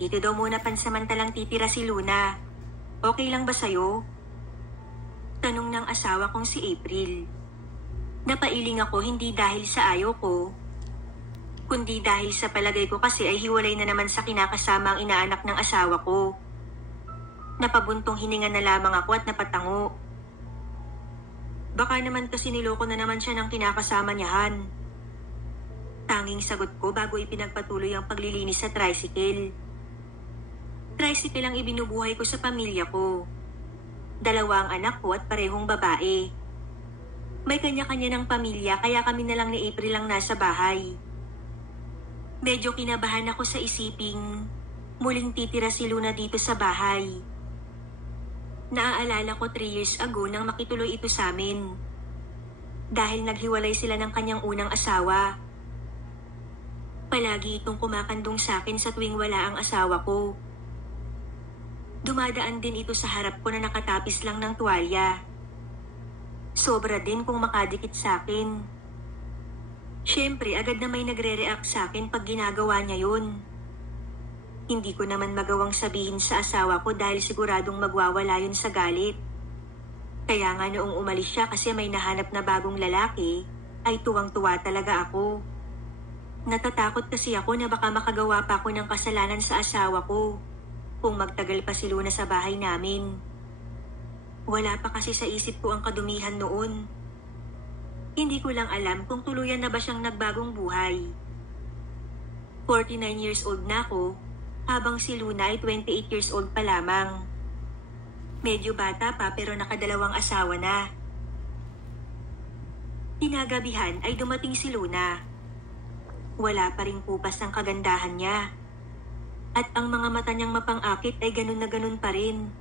Dito daw muna pansamantalang titira si Luna. Okay lang ba sa'yo? Tanong ng asawa kong si April. Napailing ako hindi dahil sa ayaw ko, kundi dahil sa palagay ko kasi ay hiwalay na naman sa kinakasama ang inaanak ng asawa ko. Napabuntong hininga na lamang ako at napatango. Baka naman kasi niloko na naman siya ng kinakasama niyahan. Tanging sagot ko bago ipinagpatuloy ang paglilinis sa tricycle. Tricycle ang ibinubuhay ko sa pamilya ko. 2 ang anak ko at parehong babae. May kanya-kanya ng pamilya kaya kami na lang ni April lang nasa bahay. Medyo kinabahan ako sa isiping muling titira si Luna dito sa bahay. Naaalala ko 3 years ago nang makituloy ito sa amin. Dahil naghiwalay sila ng kanyang unang asawa. Palagi itong kumakandong sa akin sa tuwing wala ang asawa ko. Dumadaan din ito sa harap ko na nakatapis lang ng tuwalya. Sobra din kung makadikit sa akin. Siyempre, agad na may nagre-react sa akin pag ginagawa niya yun. Hindi ko naman magawang sabihin sa asawa ko dahil siguradong magwawala yun sa galit. Kaya nga noong umalis siya kasi may nahanap na bagong lalaki, ay tuwang-tuwa talaga ako. Natatakot kasi ako na baka makagawa pa ako ng kasalanan sa asawa ko kung magtagal pa si Luna sa bahay namin. Wala pa kasi sa isip ko ang kadumihan noon. Hindi ko lang alam kung tuluyan na ba siyang nagbagong buhay. 49 years old na ako, habang si Luna ay 28 years old pa lamang. Medyo bata pa pero nakadalawang asawa na. Tinagabihan ay dumating si Luna. Wala pa ring pupas ng kagandahan niya. At ang mga mata niyang mapang-akit ay ganun na ganun pa rin.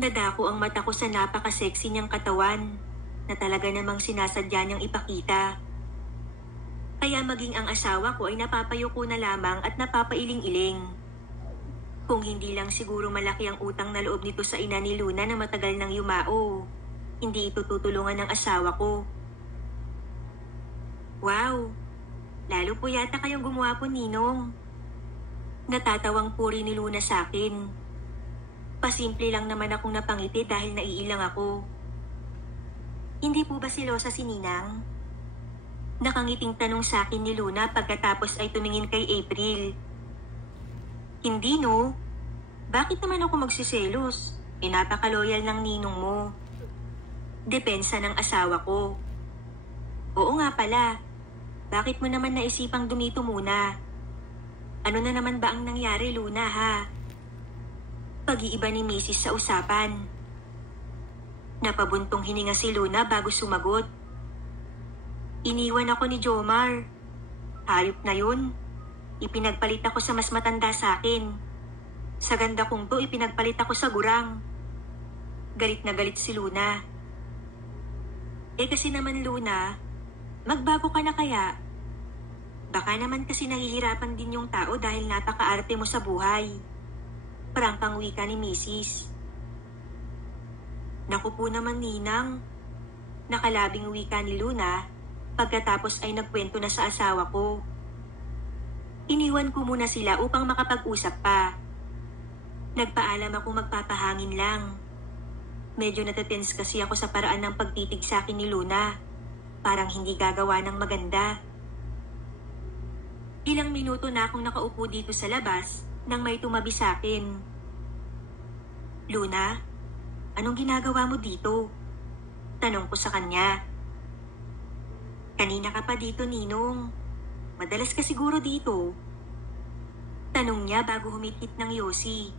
Nadako ang mata ko sa napaka-sexy niyang katawan na talaga namang sinasadya niyang ipakita. Kaya maging ang asawa ko ay napapayuko na lamang at napapailing-iling. Kung hindi lang siguro malaki ang utang na loob nito sa ina ni Luna na matagal nang yumao, hindi ito tutulungan ng asawa ko. Wow! Lalo po yata kayong gumawa po, Ninong. Natatawang puri ni Luna sa akin. Pasimple lang naman akong napangiti dahil naiilang ako. Hindi po ba silosa si Ninang? Nakangiting tanong sa akin ni Luna pagkatapos ay tumingin kay April. Hindi no. Bakit naman ako magsiselos? Napaka-loyal ng ninong mo. Depensa ng asawa ko. Oo nga pala. Bakit mo naman naisipang dumito muna? Ano na naman ba ang nangyari, Luna, ha? Pag-iiba ni Mrs. sa usapan. Napabuntong hininga si Luna bago sumagot. Iniwan ako ni Jomar. Hayop na yun. Ipinagpalit ako sa mas matanda sa akin. Sa ganda kong to, ipinagpalit ako sa gurang. Galit na galit si Luna. Kasi naman, Luna, magbago ka na kaya? Baka naman kasi nahihirapan din yung tao dahil napaka-arte mo sa buhay. Prangkang wika ni Mrs. Naku po naman, Ninang. Nakalabing wika ni Luna pagkatapos ay nagkwento na sa asawa ko. Iniwan ko muna sila upang makapag-usap pa. Nagpaalam ako magpapahangin lang. Medyo natatense kasi ako sa paraan ng pagtitig sa akin ni Luna. Parang hindi gagawa ng maganda. Ilang minuto na akong nakaupo dito sa labas nang may tumabi sa akin. Luna, anong ginagawa mo dito? Tanong ko sa kanya. Kanina ka pa dito, Ninong. Madalas ka siguro dito. Tanong niya bago humikit ng yosi.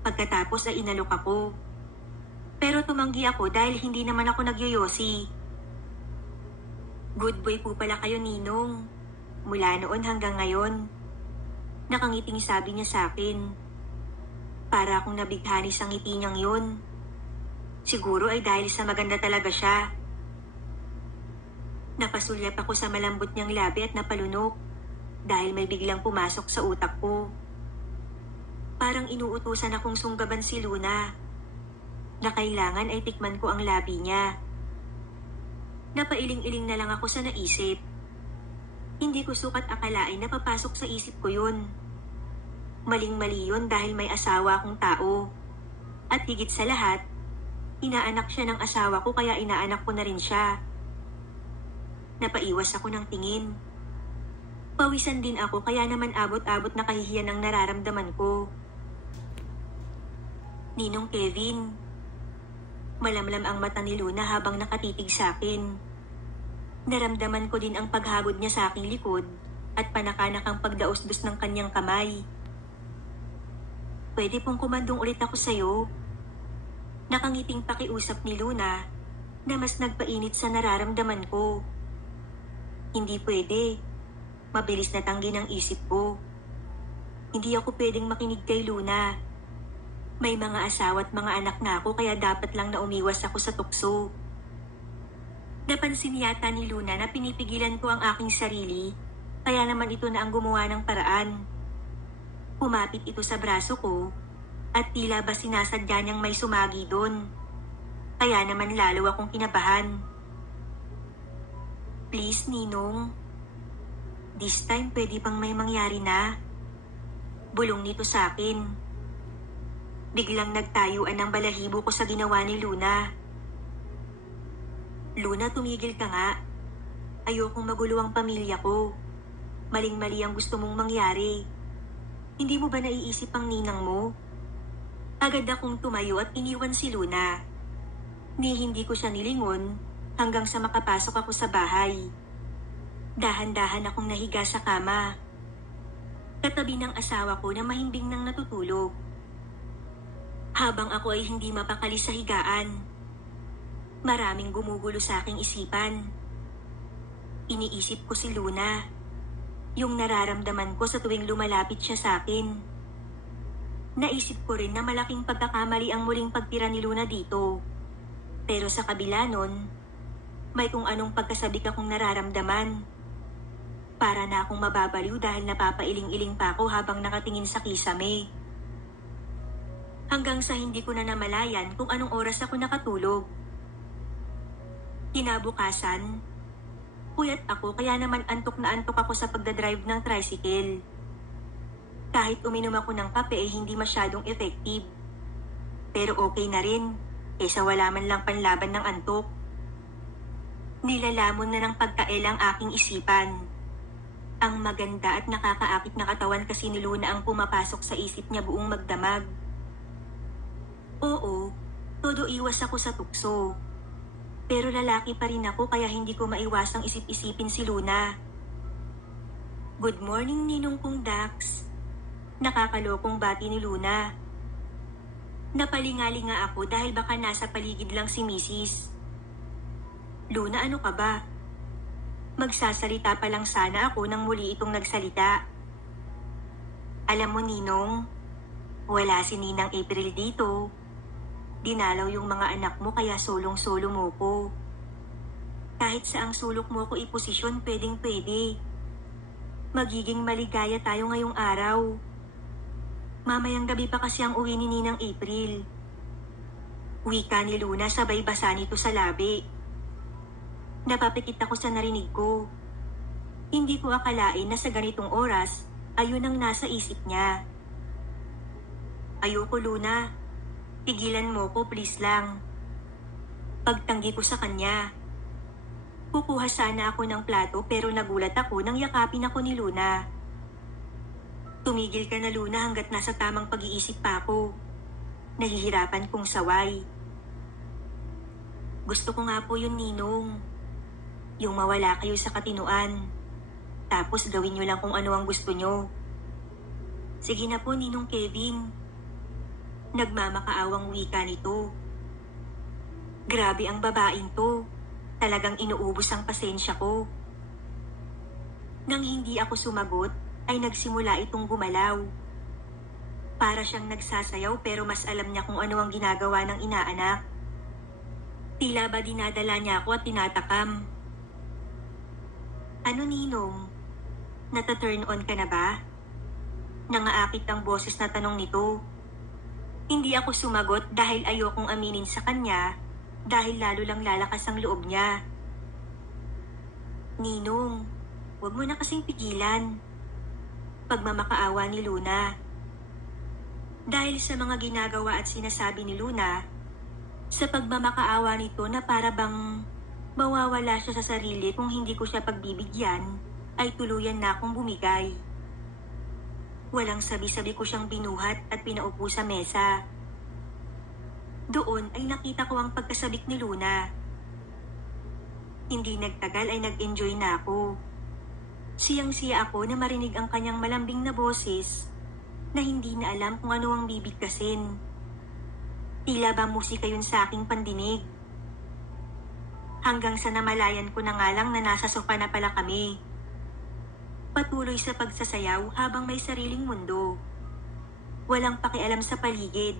Pagkatapos ay inalok ako. Pero tumanggi ako dahil hindi naman ako nagyoyosi. Good boy po pala kayo, Ninong. Mula noon hanggang ngayon. Nakangiting sabi niya sa akin. Para akong nabighani sa ngiti niyang yun. Siguro ay dahil sa maganda talaga siya. Napasulyap ako sa malambot niyang labi at napalunok dahil may biglang pumasok sa utak ko. Parang inuutusan akong sunggaban si Luna na kailangan ay tikman ko ang labi niya. Napailing-iling na lang ako sa naisip. Hindi ko sukat akalain na papasok sa isip ko yun. Maling-mali yun dahil may asawa akong tao. At higit sa lahat, inaanak siya ng asawa ko kaya inaanak ko na rin siya. Napaiwas ako ng tingin. Pawisan din ako kaya naman abot-abot na kahihiyan ang nararamdaman ko. Ninong Kevin, malamlam ang mata ni Luna habang nakatitig sa akin. Naramdaman ko din ang paghagod niya sa aking likod at panakanak ang pagdaos-dos ng kanyang kamay. Pwede pong kumandong ulit ako sa'yo. Nakangiting pakiusap ni Luna na mas nagpainit sa nararamdaman ko. Hindi pwede. Mabilis na tanggi ng isip ko. Hindi ako pwedeng makinig kay Luna. May mga asawa at mga anak na ako kaya dapat lang na umiwas ako sa tukso. Napansin yata ni Luna na pinipigilan ko ang aking sarili, kaya naman ito na ang gumawa ng paraan. Pumapit ito sa braso ko at tila ba sinasadya niyang may sumagi doon. Kaya naman lalo akong kinabahan. Please, Ninong. This time pwede bang may mangyari na? Bulong nito sa akin. Biglang nagtayuan ang balahibo ko sa ginawa ni Luna. Luna, tumigil ka nga. Ayokong magulo ang pamilya ko. Maling-mali ang gusto mong mangyari. Hindi mo ba naiisip ang ninang mo? Agad akong tumayo at iniwan si Luna. Hindi ko siya nilingon hanggang sa makapasok ako sa bahay. Dahan-dahan akong nahiga sa kama. Katabi ng asawa ko na mahimbing nang natutulog. Habang ako ay hindi mapakali sa higaan, maraming gumugulo sa aking isipan. Iniisip ko si Luna, yung nararamdaman ko sa tuwing lumalapit siya sa akin. Naisip ko rin na malaking pagkakamali ang muling pagtira ni Luna dito. Pero sa kabila nun, may kung anong pagkasabik akong nararamdaman. Para na akong mababaliw dahil napapailing-iling pa ako habang nakatingin sa kisame. Hanggang sa hindi ko na namalayan kung anong oras ako nakatulog. Kinabukasan, puyat ako kaya naman antok na antok ako sa pagdadrive ng tricycle. Kahit uminom ako ng kape ay hindi masyadong effective. Pero okay na rin, kaysa wala man lang panlaban ng antok. Nilalamon na ng pagkaelang aking isipan. Ang maganda at nakakaakit na katawan kasi ni Luna ang pumapasok sa isip niya buong magdamag. Oo, todo iwas ako sa tukso. Pero lalaki pa rin ako kaya hindi ko maiwasang isip-isipin si Luna. Good morning, Ninong kong Dax. Nakakalokong bati ni Luna. Napalingali nga ako dahil baka nasa paligid lang si Mrs. Luna, ano ka ba? Magsasalita pa lang sana ako nang muli itong nagsalita. Alam mo, Ninong, wala si Ninang April dito. Dinalaw yung mga anak mo kaya solong-solo mo ko. Kahit saang sulok mo ko iposisyon, pwedeng-pwede. Magiging maligaya tayo ngayong araw. Mamayang gabi pa kasi ang uwi ni Ninang April. Wika ni Luna sabay basa nito sa labi. Napapikit ako sa narinig ko. Hindi ko akalain na sa ganitong oras, ayun ang nasa isip niya. Ayoko, Luna. Tigilan mo ko, please lang. Pagtanggi ko sa kanya. Kukuha sana ako ng plato pero nagulat ako nang yakapin ako ni Luna. Tumigil ka na, Luna, hanggat nasa tamang pag-iisip pa ako. Nahihirapan kong saway. Gusto ko nga po yun, Ninong. Yung mawala kayo sa katinuan. Tapos gawin nyo lang kung ano ang gusto nyo. Sige na po, Ninong Kevin. Nagmamakaawang wika nito. Grabe ang babaeng to. Talagang inuubos ang pasensya ko. Nang hindi ako sumagot, ay nagsimula itong gumalaw. Para siyang nagsasayaw pero mas alam niya kung ano ang ginagawa ng inaanak. Tila ba dinadala niya ako at tinatakam. Ano, Ninong? Nata-turn on ka na ba? Nangaakit ang boses na tanong nito. Hindi ako sumagot dahil ayokong aminin sa kanya dahil lalo lang lalakas ang loob niya. Ninong, huwag mo na kasing pigilan. Pagmamakaawa ni Luna. Dahil sa mga ginagawa at sinasabi ni Luna, sa pagmamakaawa nito na para bang mawawala siya sa sarili kung hindi ko siya pagbibigyan, ay tuluyan na akong bumigay. Walang sabi-sabi ko siyang binuhat at pinaupo sa mesa. Doon ay nakita ko ang pagkasabik ni Luna. Hindi nagtagal ay nag-enjoy na ako. Siyang-siya ako na marinig ang kanyang malambing na boses na hindi na alam kung ano ang bibigkasin. Tila ba musika yun sa aking pandinig. Hanggang sa namalayan ko na nga lang na nasa sofa na pala kami. Patuloy sa pagsasayaw habang may sariling mundo. Walang pakialam sa paligid.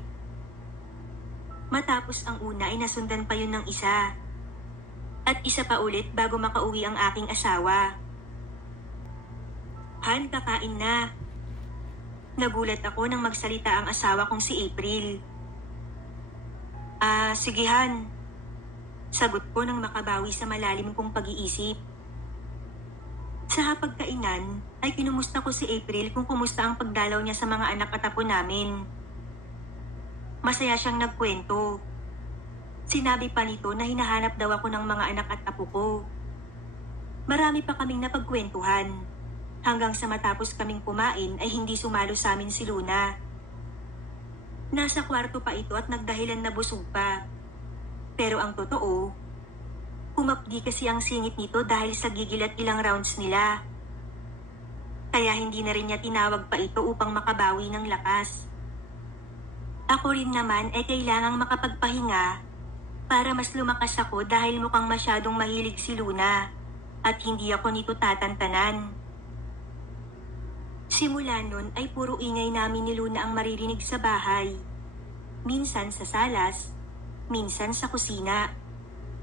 Matapos ang una ay nasundan pa yun ng isa. At isa pa ulit bago makauwi ang aking asawa. Han, kakain na. Nagulat ako nang magsalita ang asawa kong si April. Sige Han. Sagot ko nang makabawi sa malalim kong pag-iisip. Sa hapagkainan ay kinumusta ko si April kung kumusta ang pagdalaw niya sa mga anak at apo namin. Masaya siyang nagkwento. Sinabi pa nito na hinahanap daw ako ng mga anak at apo ko. Marami pa kaming napagkwentuhan. Hanggang sa matapos kaming kumain ay hindi sumalo sa amin si Luna. Nasa kwarto pa ito at nagdahilan na busog pa. Pero ang totoo, humapdi kasi ang singit nito dahil sa gigil at ilang rounds nila. Kaya hindi na rin niya tinawag pa ito upang makabawi ng lakas. Ako rin naman ay kailangang makapagpahinga para mas lumakas ako dahil mukhang masyadong mahilig si Luna at hindi ako nito tatantanan. Simula nun ay puro ingay namin ni Luna ang maririnig sa bahay. Minsan sa salas, minsan sa kusina,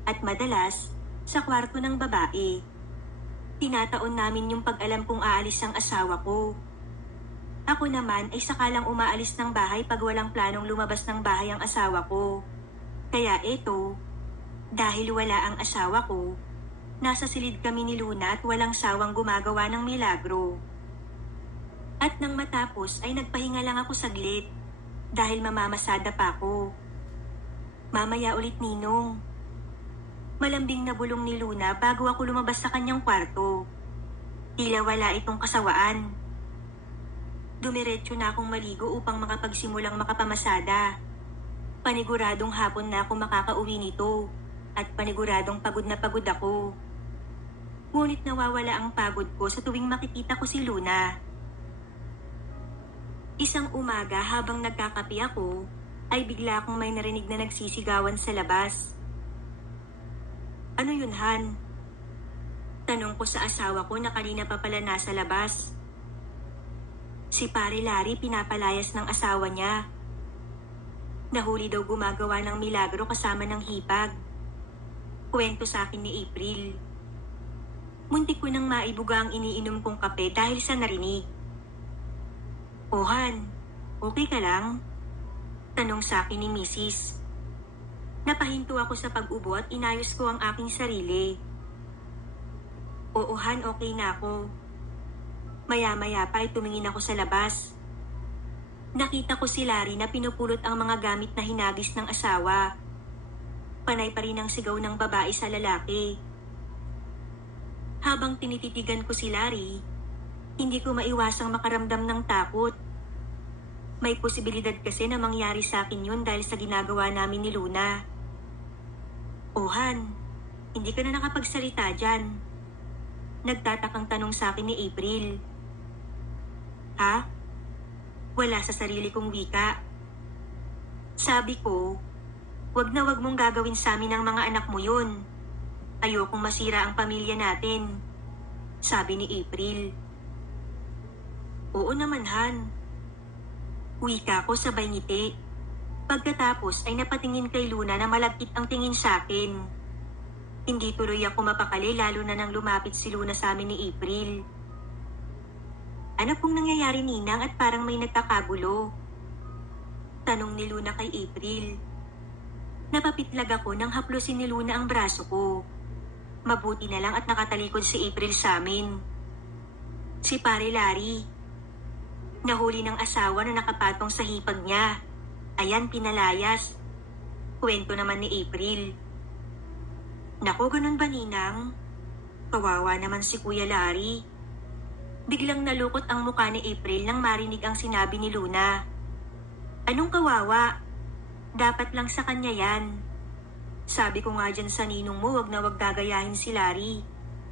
at madalas sa kwarto ng babae. Tinataon namin yung pag-alam kung aalis ang asawa ko. Ako naman ay sakalang umaalis ng bahay pag walang planong lumabas ng bahay ang asawa ko. Kaya eto, dahil wala ang asawa ko, nasa silid kami ni Luna at walang sawang gumagawa ng milagro. At nang matapos ay nagpahinga lang ako saglit dahil mamamasada pa ako. Mamaya ulit Ninong. Malambing na bulong ni Luna bago ako lumabas sa kanyang kwarto. Tila wala itong kasawaan. Dumiretso na akong maligo upang makapagsimulang makapamasada. Paniguradong hapon na ako makakauwi nito at paniguradong pagod na pagod ako. Ngunit nawawala ang pagod ko sa tuwing makikita ko si Luna. Isang umaga habang nagkakape ako, ay bigla akong may narinig na nagsisigawan sa labas. Ano yun, Han? Tanong ko sa asawa ko na kanina pa pala nasa labas. Si Pare Larry pinapalayas ng asawa niya. Nahuli daw gumagawa ng milagro kasama ng hipag. Kwento sa akin ni April. Muntik ko nang maibuga ang iniinom kong kape dahil sa narinig. Oh Han, okay ka lang? Tanong sa akin ni Mrs. Napahinto ako sa pag-ubo at inayos ko ang aking sarili. Oo Han, okay na ako. Maya-maya pa ay tumingin ako sa labas. Nakita ko si Larry na pinupulot ang mga gamit na hinagis ng asawa. Panay pa rin ang sigaw ng babae sa lalaki. Habang tinititigan ko si Larry, hindi ko maiwasang makaramdam ng takot. May posibilidad kasi na mangyari sa akin yun dahil sa ginagawa namin ni Luna. Oh Han, hindi ka na nakapagsalita dyan. Nagtatakang tanong sa akin ni April. Ha? Wala sa sarili kong wika. Sabi ko, wag na wag mong gagawin sa amin ng mga anak mo yun. Ayokong masira ang pamilya natin. Sabi ni April. Oo naman Han. Wika ko sabay ngiti. Pagkatapos ay napatingin kay Luna na malagkit ang tingin sa akin. Hindi tuloy ako mapakali lalo na nang lumapit si Luna sa amin ni April. Ano pong nangyayari Ninang at parang may nagkakagulo? Tanong ni Luna kay April. Napapitlag ako nang haplusin ni Luna ang braso ko. Mabuti na lang at nakatalikod si April sa amin. Si Pare Larry. Nahuli ng asawa na nakapatong sa hipag niya. Ayan, pinalayas. Kwento naman ni April. Naku, ganun ba, Ninang? Kawawa naman si Kuya Larry. Biglang nalukot ang mukha ni April nang marinig ang sinabi ni Luna. Anong kawawa? Dapat lang sa kanya yan. Sabi ko nga dyan sa ninong mo, wag na wag gagayahin si Larry.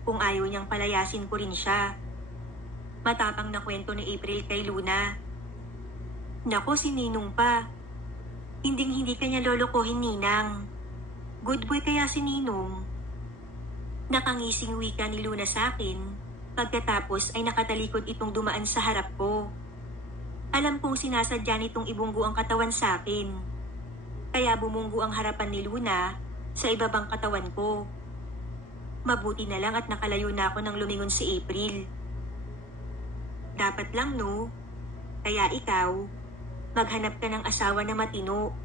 Kung ayaw niyang palayasin ko rin siya. Matapang na kwento ni April kay Luna. Nako, si Ninong pa. Hindi kanya lolokohin, Ninang. Good boy kaya si Ninong. Nakangising wika ni Luna sa akin. Pagkatapos ay nakatalikod itong dumaan sa harap ko. Alam kong sinasadya nitong ibunggo ang katawan sa akin. Kaya bumunggo ang harapan ni Luna sa ibabang katawan ko. Mabuti na lang at nakalayo na ako nang lumingon si April. Dapat lang, no? Kaya ikaw, maghanap ka ng asawa na matino,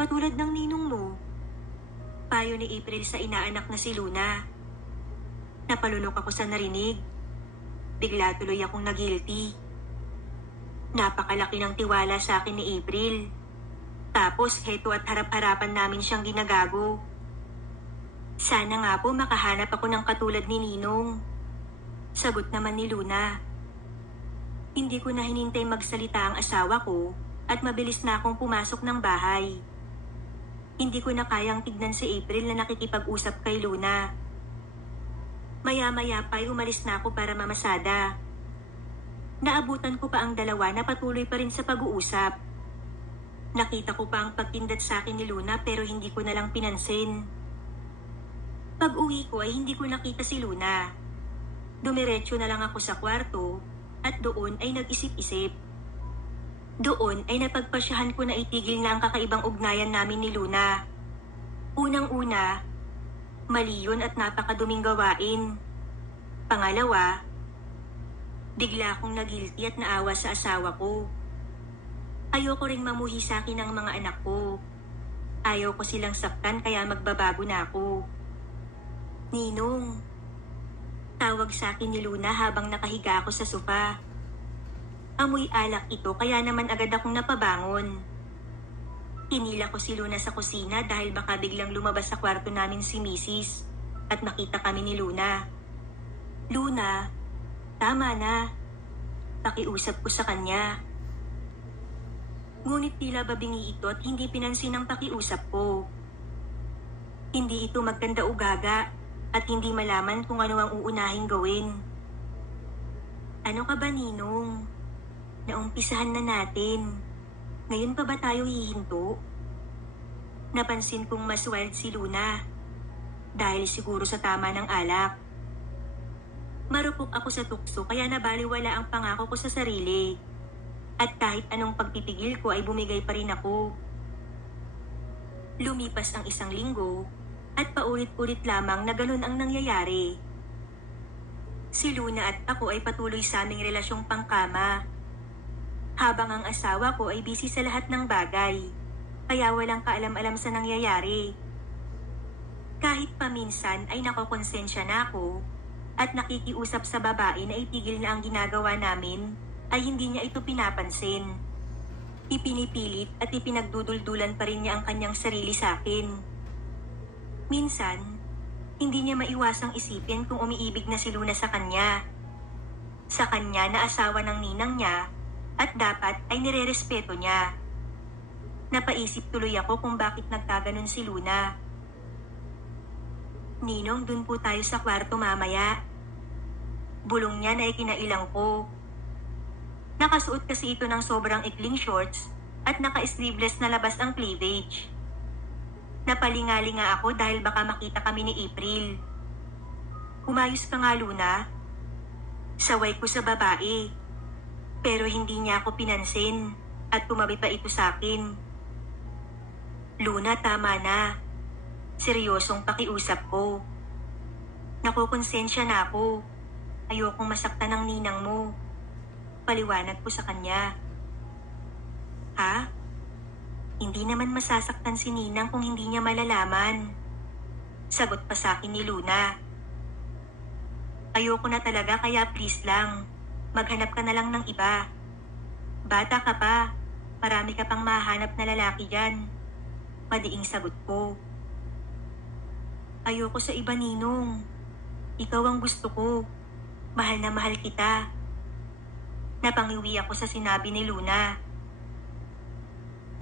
katulad ng ninong mo. Payo ni April sa inaanak na si Luna. Napalunok ako sa narinig. Bigla tuloy akong nagilty. Napakalaki ng tiwala sa akin ni April. Tapos heto at harap-harapan namin siyang ginagago. Sana nga po makahanap ako ng katulad ni Ninong. Sagot naman ni Luna. Hindi ko na hinintay magsalita ang asawa ko at mabilis na akong pumasok ng bahay. Hindi ko na kayang tignan si April na nakikipag-usap kay Luna. Maya-maya pa'y umalis na ako para mamasada. Naabutan ko pa ang dalawa na patuloy pa rin sa pag-uusap. Nakita ko pa ang pagpindat sa akin ni Luna pero hindi ko na lang pinansin. Pag-uwi ko ay hindi ko nakita si Luna. Dumiretso na lang ako sa kwarto at doon ay nag-isip-isip. Doon ay napagpasyahan ko na itigil na ang kakaibang ugnayan namin ni Luna. Unang-una, mali yun at napakaduming gawain. Pangalawa, bigla akong nagilty at naawa sa asawa ko. Ayoko ring mamuhi sa akin ng mga anak ko. Ayaw ko silang saktan kaya magbabago na ako. Ninong, tawag sa akin ni Luna habang nakahiga ako sa sofa. Amoy alak ito kaya naman agad akong napabangon. Hinila ko si Luna sa kusina dahil baka biglang lumabas sa kwarto namin si Mrs. at makita kami ni Luna. Luna, tama na. Pakiusap ko sa kanya. Ngunit tila babingi ito at hindi pinansin ang pakiusap ko. Hindi ito magkanda o gaga at hindi malaman kung ano ang uunahing gawin. Ano ka ba, Ninong? Naumpisahan na natin. Ngayon pa ba tayo hihinto? Napansin kong mas wild si Luna. Dahil siguro sa tama ng alak. Marupok ako sa tukso kaya nabaliwala ang pangako ko sa sarili. At kahit anong pagpipigil ko ay bumigay pa rin ako. Lumipas ang 1 linggo at paulit-ulit lamang na ganun ang nangyayari. Si Luna at ako ay patuloy sa aming relasyong pangkama. Habang ang asawa ko ay busy sa lahat ng bagay, kaya walang kaalam-alam sa nangyayari. Kahit paminsan ay nakokonsensya na ako at nakikiusap sa babae na itigil na ang ginagawa namin, ay hindi niya ito pinapansin. Ipinipilit at ipinagduduldulan pa rin niya ang kanyang sarili sa akin. Minsan, hindi niya maiwasang isipin kung umiibig na si Luna sa kanya. Sa kanya na asawa ng ninang niya at dapat ay nirerespeto niya. Napaisip tuloy ako kung bakit nagkaganon si Luna. Ninong, dun po tayo sa kwarto mamaya. Bulong niya na ikinailang ko. Nakasuot kasi ito ng sobrang ikling shorts at naka-sleeveless na labas ang cleavage. Napalingali nga ako dahil baka makita kami ni April. Umayos ka nga, Luna. Saway ko sa babae. Pero hindi niya ako pinansin at tumabi pa ito sa akin. Luna, tama na. Seryosong pakiusap ko. Nakukonsensya na ako. Ayokong masaktan ng ninang mo. Paliwanag ko sa kanya. Ha? Hindi naman masasaktan si ninang kung hindi niya malalaman. Sagot pa sa akin ni Luna. Ayoko na talaga kaya please lang. Maghanap ka na lang ng iba. Bata ka pa. Marami ka pang mahanap na lalaki dyan. Madiing sagot ko. Ayoko sa iba, Ninong. Ikaw ang gusto ko. Mahal na mahal kita. Napangiwi ako sa sinabi ni Luna.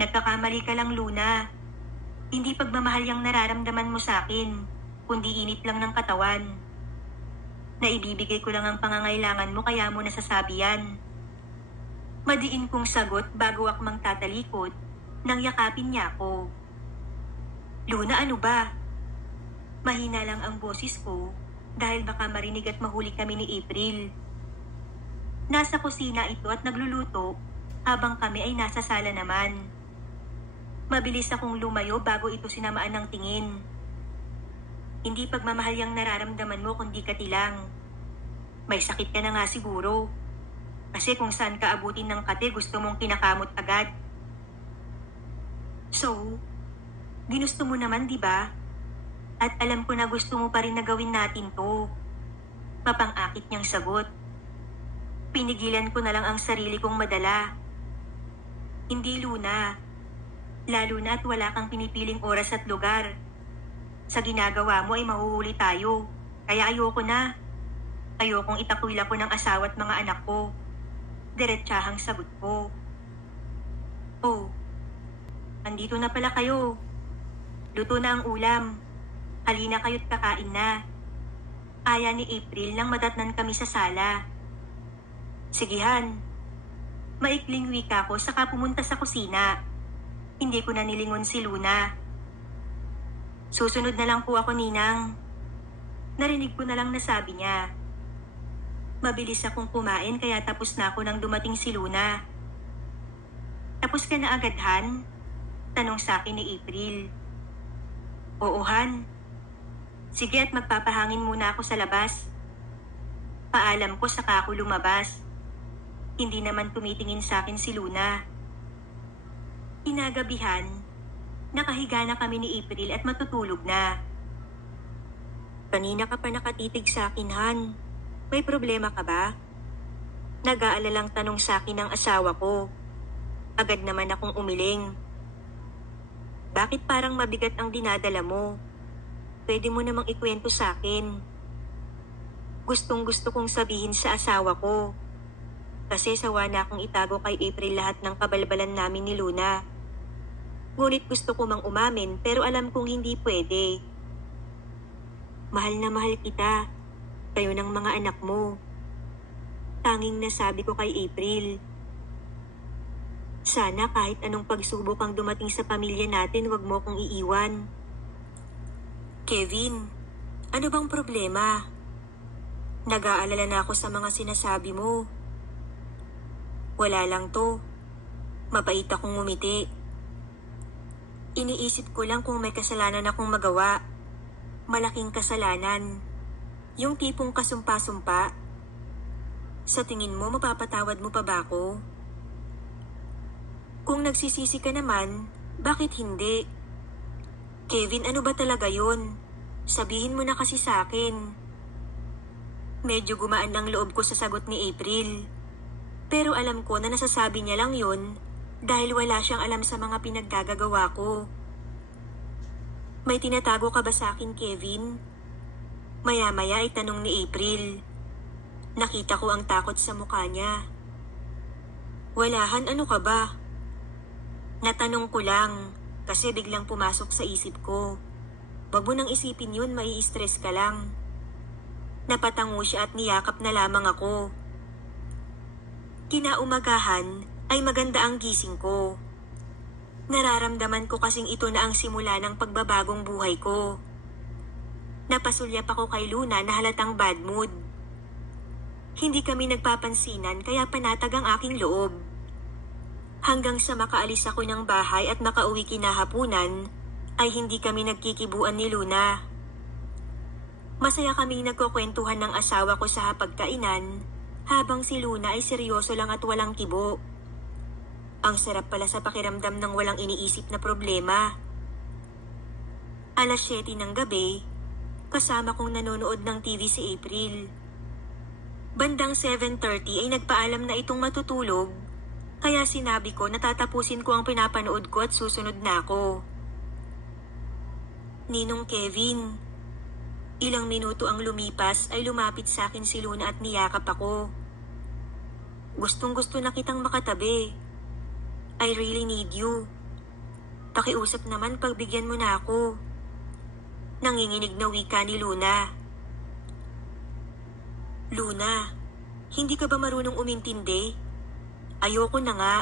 Nagkakamali ka lang, Luna. Hindi pagmamahal yung nararamdaman mo sa akin, kundi init lang ng katawan. Naibibigay ko lang ang pangangailangan mo kaya mo nasasabi yan. Madiin kong sagot bago akmang tatalikod nang yakapin niya ako. Luna, ano ba? Mahina lang ang boses ko dahil baka marinig at mahuli kami ni April. Nasa kusina ito at nagluluto habang kami ay nasa sala naman. Mabilis akong lumayo bago ito sinamaan ng tingin. Hindi pagmamahal yung nararamdaman mo kundi katilang. May sakit ka na nga siguro. Kasi kung saan ka abutin ng kate gusto mong kinakamot agad. So, ginusto mo naman, di ba? At alam ko na gusto mo pa rin na gawin natin to. Mapang-akit niyang sagot. Pinigilan ko na lang ang sarili kong madala. Hindi, Luna. Lalo na at wala kang pinipiling oras at lugar. Sa ginagawa mo ay mahuhuli tayo. Kaya ayoko na. Ayokong itakwil ako ng asawa at mga anak ko. Diretsahang sagot ko. Oh, andito na pala kayo. Luto na ang ulam. Halina kayo't kakain na. Aya ni April nang madatnan kami sa sala. Sigihan. Maikling wika ko saka pumunta sa kusina. Hindi ko na nilingon si Luna. Susunod na lang po ako, Ninang. Narinig ko na lang nasabi niya. Mabilis akong kumain kaya tapos na ako nang dumating si Luna. Tapos ka na agad, Han? Tanong sa akin ni April. Oo, Han. Sige at magpapahangin muna ako sa labas. Paalam ko saka ako lumabas. Hindi naman tumitingin sa akin si Luna. Inagabihan, nakahiga na kami ni April at matutulog na. Kanina ka pa nakatitig sa akin, Han. May problema ka ba? Nag-aalalang tanong sa akin ng asawa ko. Agad naman akong umiling. Bakit parang mabigat ang dinadala mo? Pwede mo namang ikwento sa akin. Gustong gusto kong sabihin sa asawa ko. Kasi sawa na akong itago kay April lahat ng kabalbalan namin ni Luna. Ngunit gusto ko mang umamin pero alam kong hindi pwede. Mahal na mahal kita. Kayo ng mga anak mo. Tanging nasabi ko kay April. Sana kahit anong pagsubok ang dumating sa pamilya natin, wag mo kong iiwan. Kevin, ano bang problema? Nag-aalala na ako sa mga sinasabi mo. Wala lang to. Mapait akong ngumiti. Iniisip ko lang kung may kasalanan akong magawa. Malaking kasalanan. Yung tipong kasumpa-sumpa. Sa tingin mo, mapapatawad mo pa ba ako? Kung nagsisisi ka naman, bakit hindi? Kevin, ano ba talaga yun? Sabihin mo na kasi sa akin. Medyo gumaan ng loob ko sa sagot ni April. Pero alam ko na nasasabi niya lang yun dahil wala siyang alam sa mga pinaggagawa ko. May tinatago ka ba sa akin, Kevin? Maya-maya ay tanong ni April. Nakita ko ang takot sa mukha niya. Walahan, ano ka ba? Natanong ko lang kasi biglang pumasok sa isip ko. Wag mo nang isipin yun, mai-stress ka lang. Napatango siya at niyakap na lamang ako. Kinaumagahan ay maganda ang gising ko. Nararamdaman ko kasing ito na ang simula ng pagbabagong buhay ko. Napasulyap ako kay Luna na halatang bad mood. Hindi kami nagpapansinan kaya panatag ang aking loob. Hanggang sa makaalis ako ng bahay at makauwi kinahapunan, ay hindi kami nagkikibuan ni Luna. Masaya kaming nagkukwentuhan ng asawa ko sa hapagkainan, habang si Luna ay seryoso lang at walang kibo. Ang sarap pala sa pakiramdam ng walang iniisip na problema. 7:00 ng gabi, kasama kong nanonood ng TV si April. Bandang 7:30 ay nagpaalam na itong matutulog Kaya sinabi ko na tatapusin ko ang pinapanood ko at susunod na ako. Ninong Kevin, ilang minuto ang lumipas ay lumapit sa akin si Luna at niyakap ako. Gustong-gusto na kitang makatabi. I really need you. Pakiusap naman, pagbigyan mo na ako. Nanginginig na wika ni Luna. Luna, hindi ka ba marunong umintindi? Ayoko na nga.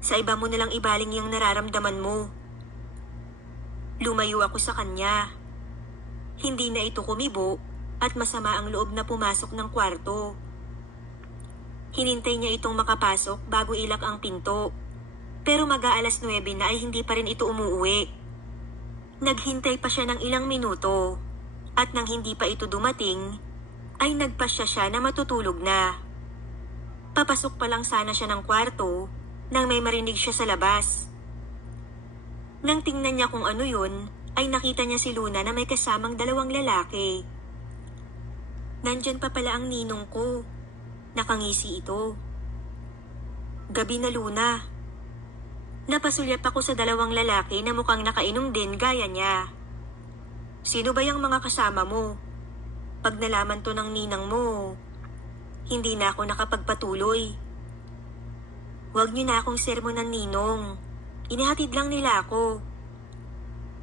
Sa iba mo nalang ibaling yung nararamdaman mo. Lumayo ako sa kanya. Hindi na ito kumibo at masama ang loob na pumasok ng kwarto. Hinintay niya itong makapasok bago ilak ang pinto. Pero mag-aalas 9 na ay hindi pa rin ito umuuwi. Naghintay pa siya ng ilang minuto at nang hindi pa ito dumating, ay nagpasya siya na matutulog na. Papasok pa lang sana siya ng kwarto nang may marinig siya sa labas. Nang tingnan niya kung ano yun, ay nakita niya si Luna na may kasamang dalawang lalaki. Nandyan pa pala ang ninong ko. Nakangisi ito. Gabi na, Luna. Napasulyap ako sa dalawang lalaki na mukhang nakainom din gaya niya. Sino ba yung mga kasama mo? Pag nalaman to ng ninang mo, hindi na ako nakapagpatuloy. Huwag niyo na akong sermonan, ninong. Inihatid lang nila ako.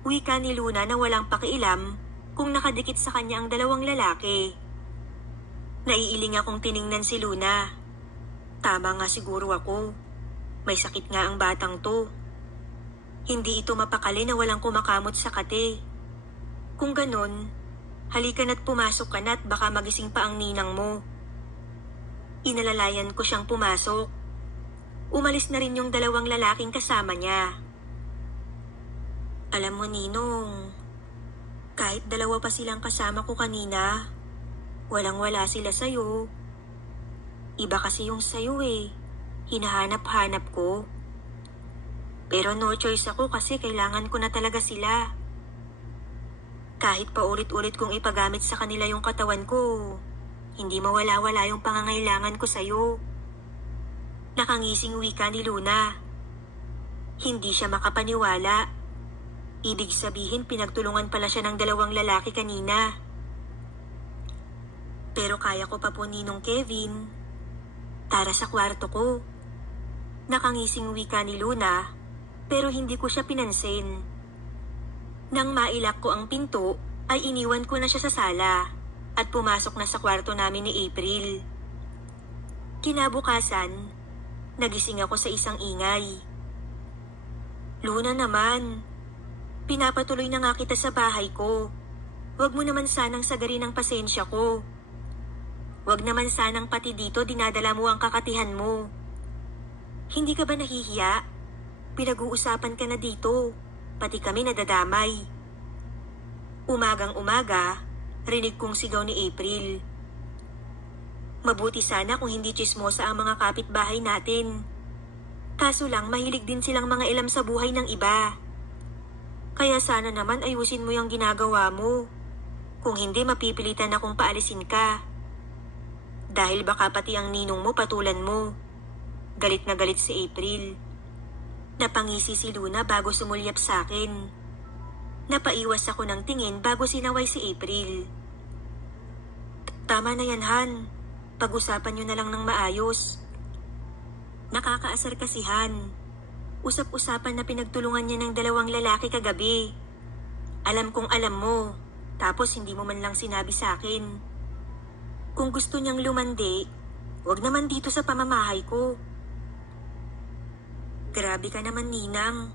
Wika ni Luna na walang pakialam kung nakadikit sa kanya ang dalawang lalaki. Naiiling akong tiningnan si Luna. Tama nga siguro ako. May sakit nga ang batang to. Hindi ito mapakali na walang kumakamot sa kate. Kung ganon, halika na't pumasok ka na't baka magising pa ang ninang mo. Inalalayan ko siyang pumasok. Umalis na rin yung dalawang lalaking kasama niya. Alam mo, ninong, kahit dalawa pa silang kasama ko kanina, walang-wala sila sa'yo. Iba kasi yung sa'yo eh. Hinahanap-hanap ko. Pero no choice ako kasi kailangan ko na talaga sila. Kahit pa ulit-ulit kong ipagamit sa kanila yung katawan ko, hindi mawala-wala yung pangangailangan ko sa'yo. Nakangising wika ni Luna. Hindi siya makapaniwala. Ibig sabihin pinagtulungan pala siya ng dalawang lalaki kanina. Pero kaya ko pa po, Ninong Kevin. Tara sa kwarto ko. Nakangising wika ni Luna, pero hindi ko siya pinansin. Nang mailak ko ang pinto, ay iniwan ko na siya sa sala at pumasok na sa kwarto namin ni April. Kinabukasan, nagising ako sa isang ingay. Luna naman, pinapatuloy na nga kita sa bahay ko. Huwag mo naman sanang sagarin ang pasensya ko. Huwag naman sanang pati dito dinadala mo ang kakatihan mo. Hindi ka ba nahihiya? Pinag-uusapan ka na dito, pati kami nadadamay. Umagang-umaga, rinig kong sigaw ni April. Mabuti sana kung hindi tsismosa ang mga kapitbahay natin. Kaso lang mahilig din silang mga ilam sa buhay ng iba. Kaya sana naman ayusin mo yung ginagawa mo. Kung hindi mapipilitan akong paalisin ka. Dahil baka pati ang ninong mo patulan mo. Galit na galit si April. Napangisi si Luna bago sumulyap sa akin. Napaiwas ako ng tingin bago sinaway si April. Tama na yan, Han. Pag-usapan nyo na lang ng maayos. Nakakaasar kasi, Han. Usap-usapan na pinagtulungan niya ng dalawang lalaki kagabi. Alam kong alam mo, tapos hindi mo man lang sinabi sa akin. Kung gusto niyang lumandi, wag naman dito sa pamamahay ko. Grabe ka naman, Ninang.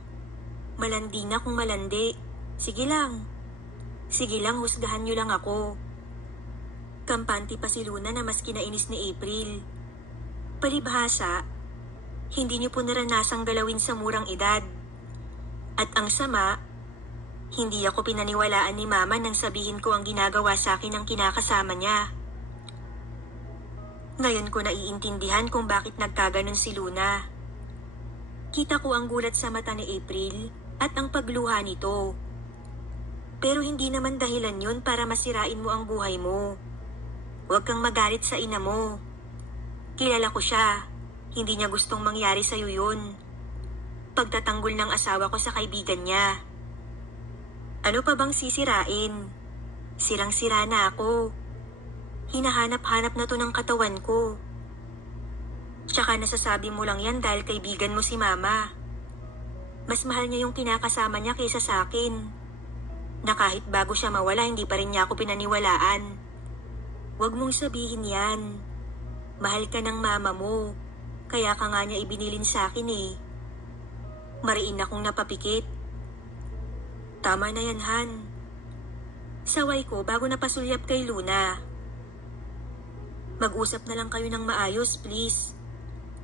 Malandi na kung malandi. Sige lang. Sige lang, husgahan niyo lang ako. Kampante pa si Luna na mas kinainis ni April. Palibhasa, hindi niyo po naranasang galawin sa murang edad. At ang sama, hindi ako pinaniwalaan ni Mama nang sabihin ko ang ginagawa sa akin ng kinakasama niya. Ngayon ko naiintindihan kung bakit nagkaganon si Luna. Kita ko ang gulat sa mata ni April at ang pagluha nito. Pero hindi naman dahilan yun para masirain mo ang buhay mo. Huwag kang magalit sa ina mo. Kilala ko siya. Hindi niya gustong mangyari sa'yo yun. Pagtatanggol ng asawa ko sa kaibigan niya. Ano pa bang sisirain? Sirang-sira na ako. Hinahanap-hanap na to ng katawan ko. Tsaka nasasabi mo lang yan dahil kaibigan mo si Mama. Mas mahal niya yung kinakasama niya kaysa sa akin. Na kahit bago siya mawala, hindi pa rin niya ako pinaniwalaan. Huwag mong sabihin yan. Mahal ka ng mama mo. Kaya ka nga niya ibinilin sa akin eh. Mariin akong napapikit. Tama na yan, Han. Saway ko bago napasulyap kay Luna. Mag-usap na lang kayo ng maayos, please.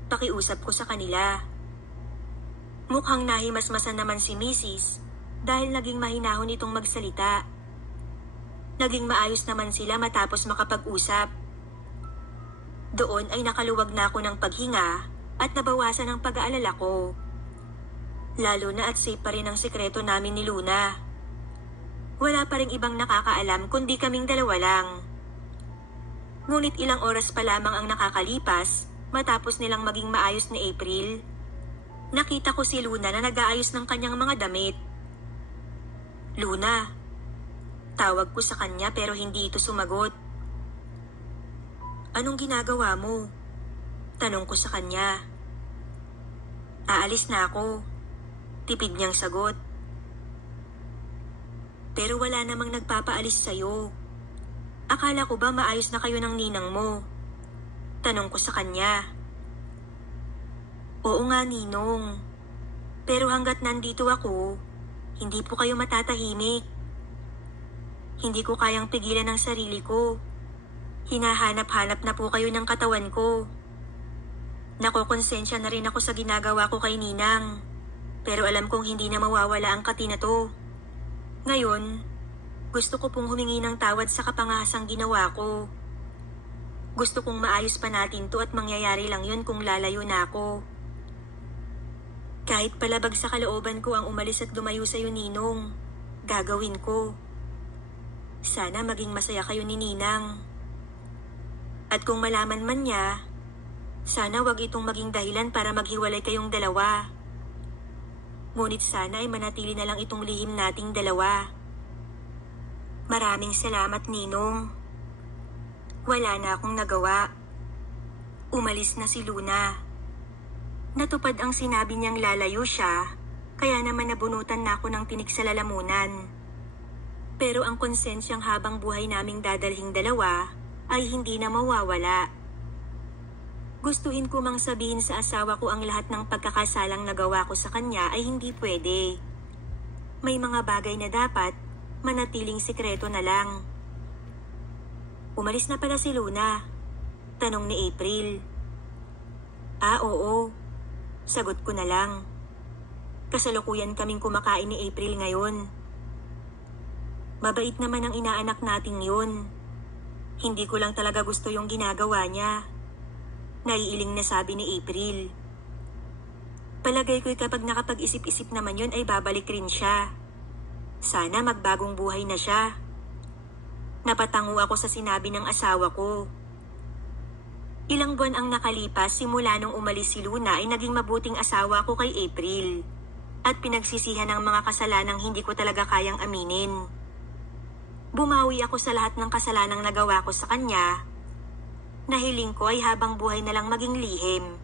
Pakiusap ko sa kanila. Mukhang nahimasmasan naman si Mrs. dahil naging mahinahon itong magsalita. Naging maayos naman sila matapos makapag-usap. Doon ay nakaluwag na ako ng paghinga at nabawasan ang pag-aalala ko. Lalo na at safe pa rin ang sikreto namin ni Luna. Wala pa rin ibang nakakaalam kundi kaming dalawa lang. Ngunit ilang oras pa lamang ang nakakalipas matapos nilang maging maayos ni April. Nakita ko si Luna na nag-aayos ng kanyang mga damit. Luna, tawag ko sa kanya pero hindi ito sumagot. Anong ginagawa mo? Tanong ko sa kanya. Aalis na ako. Tipid niyang sagot. Pero wala namang nagpapaalis sa'yo. Akala ko ba maayos na kayo ng ninang mo? Tanong ko sa kanya. Oo nga, Ninong. Pero hanggat nandito ako, hindi po kayo matatahimik. Hindi ko kayang pigilan ang sarili ko. Hinahanap-hanap na po kayo ng katawan ko. Nakokonsensya na rin ako sa ginagawa ko kay Ninang. Pero alam kong hindi na mawawala ang kati na to. Ngayon, gusto ko pong humingi ng tawad sa kapangahasang ginawa ko. Gusto kong maayos pa natin to at mangyayari lang yun kung lalayo na ako. Kahit palabag sa kalooban ko ang umalis at lumayo sa'yo, Ninong, gagawin ko. Sana maging masaya kayo ni Ninang. At kung malaman man niya, sana wag itong maging dahilan para maghiwalay kayong dalawa. Ngunit sana ay manatili na lang itong lihim nating dalawa. Maraming salamat, Ninong. Wala na akong nagawa. Umalis na si Luna. Natupad ang sinabi niyang lalayo siya, kaya naman nabunutan na ako ng tinik sa lalamunan. Pero ang konsensyang habang buhay naming dadalhing dalawa ay hindi na mawawala. Gustuhin ko mang sabihin sa asawa ko ang lahat ng pagkakasalang nagawa ko sa kanya ay hindi pwede. May mga bagay na dapat manatiling sikreto na lang. Umalis na pala si Luna. Tanong ni April. Oo. Sagot ko na lang. Kasalukuyan kaming kumakain ni April ngayon. Mabait naman ang inaanak nating yun. Hindi ko lang talaga gusto yung ginagawa niya. Naiiling na sabi ni April. Palagay ko'y kapag nakapag-isip-isip naman yun ay babalik rin siya. Sana magbagong buhay na siya. Napatango ako sa sinabi ng asawa ko. Ilang buwan ang nakalipas simula nung umalis si Luna ay naging mabuting asawa ko kay April. At pinagsisihan ng mga kasalanang hindi ko talaga kayang aminin. Bumawi ako sa lahat ng kasalanang nagawa ko sa kanya. Nahiling ko ay habang buhay na lang maging lihim.